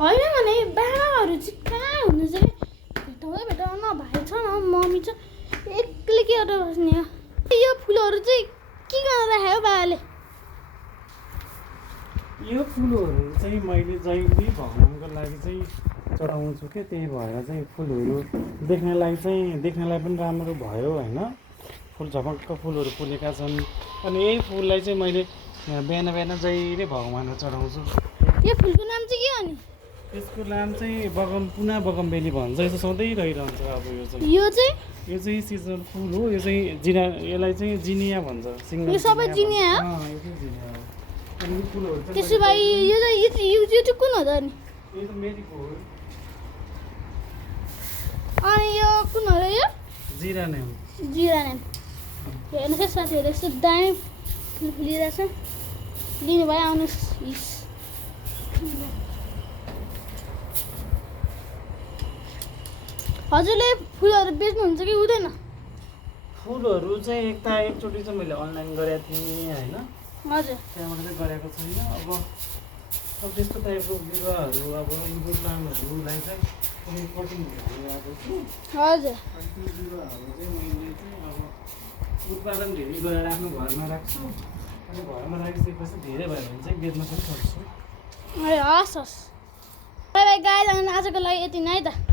होइन भने बाबाहरू चाहिँ कहाँ हुनु चाहिँ भेटाउन भाइ छ न मम्मी छ एक्लै के गरेर बस्ने हो यो फुलहरू चाहिँ के गरेर राख्यो बाबाले यो फुलहरू चाहिँ मैले जहिले भगवान्को लागि चाहिँ चढाउँछु क्या त्यही भएर चाहिँ फुलहरू देख्नलाई पनि राम्रो भयो होइन फुल झपक्क फुलहरू फुलेका छन् अनि यही फुललाई चाहिँ मैले बिहान बिहान जहिले भगवान्को चढाउँछु यो फुलको नाम चाहिँ के हो नि यसको नाम चाहिँ पुना बगमबेली भन्छ यो चाहिँ सधैँ रहिरहन्छ अब यो चाहिँ सिजनल फुल हो यो चाहिँ यसलाई चाहिँ जिनिया भन्छ यो सबै जिनिया हो यो चाहिँ जिनिया हो अनि यो फुलहरू चाहिँ त्यसो भए यो चाहिँ कुन हो त अनि यो त मेरीको हो अनि यो कुन हो र यो जिरा नै हो हेर्नुहोस् साथीहरू यस्तो दामी फुल फुलिरहेछ लिनुभयो आउनुहोस् हजुरले फुलहरू बेच्नुहुन्छ कि हुँदैन फुलहरू चाहिँ एकचोटि चाहिँ मैले अनलाइन गरेको थिएँ होइन हजुर त्यहाँबाट चाहिँ गरेको छैन अब त्यस्तो टाइपको बिरुवाहरू अब इन्डोर प्लान्टहरूलाई चाहिँ कुनै कटिङहरू ल्याएको छु हजुर अनि त्यो बिरुवाहरू चाहिँ मैले चाहिँ अब उत्पादन धेरै गरेर आफ्नो घरमा राख्छु अनि घरमा राखिसकेपछि धेरै भयो भने चाहिँ बेच्न पनि सक्छु ए हस् बाई बाई गाइज आजको लागि यति नै त